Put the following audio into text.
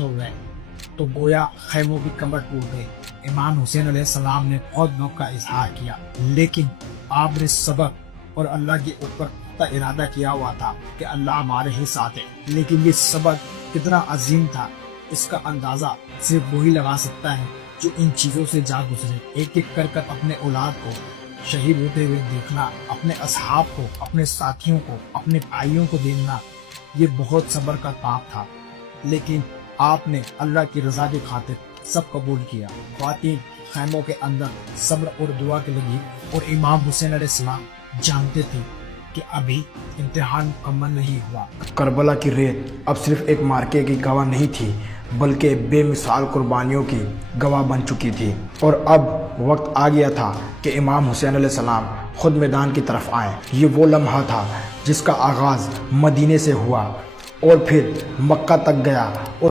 हो गए तो गोया खैमों की कमर टूट गई। इमाम हुसैन अलैहिस्सलाम ने बहुत नौक का इजहार किया, लेकिन आपने सब्र और अल्लाह के ऊपर का इरादा किया हुआ था कि अल्लाह हमारे ही साथ है। लेकिन ये सब्र कितना अजीम था, इसका अंदाजा सिर्फ वही लगा सकता है जो इन चीजों से जा गुजरे। एक एक कर अपने औलाद को शहीद होते हुए देखना, अपने असहाब को, अपने साथियों को, अपने भाइयों को देखना, ये बहुत सब्र का काम था। लेकिन आपने अल्लाह की रजा की खातिर सब कबूल किया। ख्वातीन खैमों के अंदर सब्र और दुआ की लगी, और इमाम हुसैन अलैहिस्सलाम जानते थे कि अभी इम्तिहान मुकम्मल नहीं हुआ। करबला की रेत अब सिर्फ एक मार्के की गवाह नहीं थी, बल्कि बेमिसाल कुर्बानियों की गवाह बन चुकी थी। और अब वक्त आ गया था कि इमाम हुसैन अलैहिस्सलाम खुद मैदान की तरफ आए। ये वो लम्हा था जिसका आगाज़ मदीने से हुआ और फिर मक्का तक गया और